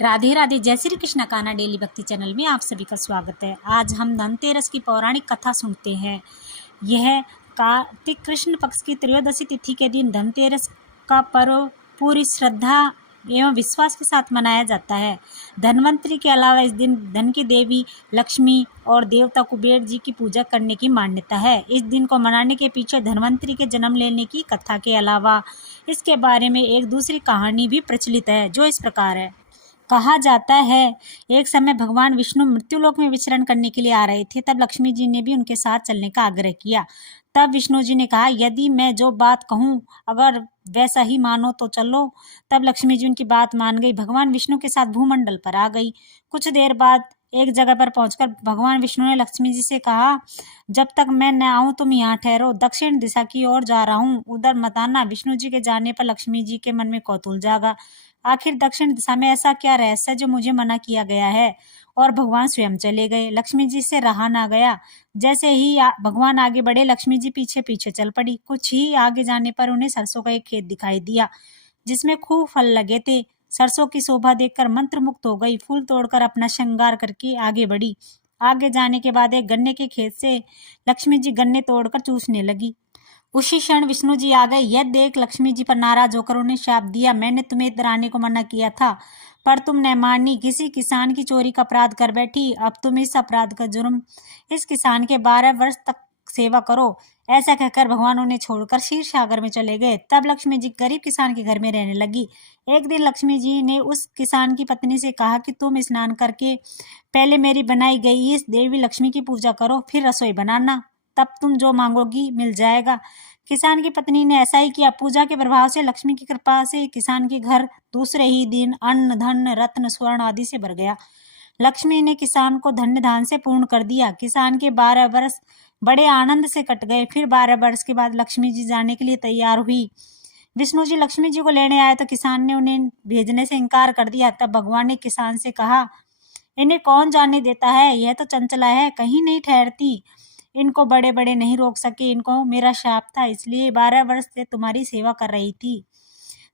राधे राधे। जय श्री कृष्ण कान्हा डेली भक्ति चैनल में आप सभी का स्वागत है। आज हम धनतेरस की पौराणिक कथा सुनते हैं। यह कार्तिक कृष्ण पक्ष की त्रयोदशी तिथि के दिन धनतेरस का पर्व पूरी श्रद्धा एवं विश्वास के साथ मनाया जाता है। धनवंतरी के अलावा इस दिन धन की देवी लक्ष्मी और देवता कुबेर जी की पूजा करने की मान्यता है। इस दिन को मनाने के पीछे धनवंतरी के जन्म लेने की कथा के अलावा इसके बारे में एक दूसरी कहानी भी प्रचलित है, जो इस प्रकार है। कहा जाता है, एक समय भगवान विष्णु मृत्युलोक में विचरण करने के लिए आ रहे थे। तब लक्ष्मी जी ने भी उनके साथ चलने का आग्रह किया। तब विष्णु जी ने कहा, यदि मैं जो बात कहूँ अगर वैसा ही मानो तो चलो। तब लक्ष्मी जी उनकी बात मान गई। भगवान विष्णु के साथ भूमंडल पर आ गई। कुछ देर बाद एक जगह पर पहुंचकर भगवान विष्णु ने लक्ष्मी जी से कहा, जब तक मैं न आऊं तुम यहाँ ठहरो, दक्षिण दिशा की ओर जा रहा हूँ, उधर मत आना। विष्णु जी के जाने पर लक्ष्मी जी के मन में कौतूहल जागा। आखिर दक्षिण दिशा में ऐसा क्या रहस्य जो मुझे मना किया गया है। और भगवान स्वयं चले गए। लक्ष्मी जी से रहा ना गया। जैसे ही भगवान आगे बढ़े, लक्ष्मी जी पीछे पीछे चल पड़ी। कुछ ही आगे जाने पर उन्हें सरसों का एक खेत दिखाई दिया, जिसमें खूब फल लगे थे। सरसों की शोभा देखकर मंत्रमुग्ध हो गई। फूल तोड़कर अपना श्रृंगार करके आगे बढ़ी। आगे जाने के बाद एक गन्ने के खेत से लक्ष्मी जी गन्ने तोड़कर चूसने लगी। उसी क्षण विष्णु जी आ गए। यह देख लक्ष्मी जी पर नाराज होकर उन्हें शाप दिया, मैंने तुम्हें इधर आने को मना किया था, पर तुम न मानी। किसी किसान की चोरी का अपराध कर बैठी। अब तुम इस अपराध का जुर्म इस किसान के 12 वर्ष तक सेवा करो। ऐसा कहकर भगवान उन्हें छोड़कर क्षीर सागर में चले गए। तब लक्ष्मी जी गरीब किसान के घर में रहने लगी। एक दिन लक्ष्मी जी ने उस किसान की पत्नी से कहा कि तुम स्नान करके पहले मेरी बनाई गई इस देवी लक्ष्मी की पूजा करो, फिर रसोई बनाना, तब तुम जो मांगोगी मिल जाएगा। किसान की पत्नी ने ऐसा ही किया। पूजा के प्रभाव से लक्ष्मी की कृपा से किसान के घर दूसरे ही दिन अन्न धन रत्न स्वर्ण आदि से भर गया। लक्ष्मी ने किसान को धन्य धान से पूर्ण कर दिया। किसान के 12 वर्ष बड़े आनंद से कट गए। फिर 12 वर्ष के बाद लक्ष्मी जी जाने के लिए तैयार हुई। विष्णु जी लक्ष्मी जी को लेने आए तो किसान ने उन्हें भेजने से इनकार कर दिया। तब भगवान ने किसान से कहा, इन्हें कौन जाने देता है, यह तो चंचला है, कहीं नहीं ठहरती। इनको बड़े बड़े नहीं रोक सके। इनको मेरा शाप था, इसलिए 12 वर्ष से तुम्हारी सेवा कर रही थी।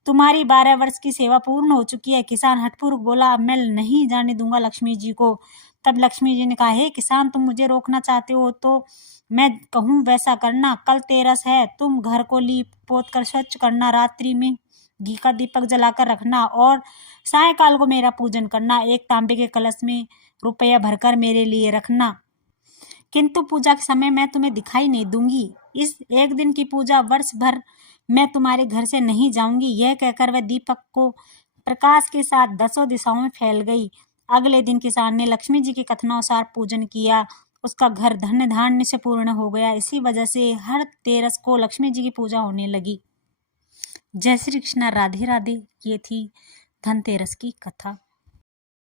तुम्हारी 12 वर्ष की सेवा पूर्ण हो चुकी है। किसान हठपूर्वक बोला, अब मैं नहीं जाने दूंगा लक्ष्मी जी को। तब लक्ष्मी जी ने कहा, हे किसान, तुम मुझे रोकना चाहते हो तो मैं कहूँ वैसा करना। कल तेरस है, तुम घर को लीप पोत कर स्वच्छ करना, रात्रि में घी का दीपक जलाकर रखना और सायकाल को मेरा पूजन करना। एक तांबे के कलश में रुपया भरकर मेरे लिए रखना, किंतु पूजा के समय मैं तुम्हें दिखाई नहीं दूंगी। इस एक दिन की पूजा वर्ष भर मैं तुम्हारे घर से नहीं जाऊंगी। यह कहकर वह दीपक को प्रकाश के साथ 10 दिशाओं में फैल गई। अगले दिन किसान ने लक्ष्मी जी के कथनानुसार पूजन किया। उसका घर धन्य धान्य से पूर्ण हो गया। इसी वजह से हर तेरस को लक्ष्मी जी की पूजा होने लगी। जय श्री कृष्ण। राधे राधे। ये थी धनतेरस की कथा।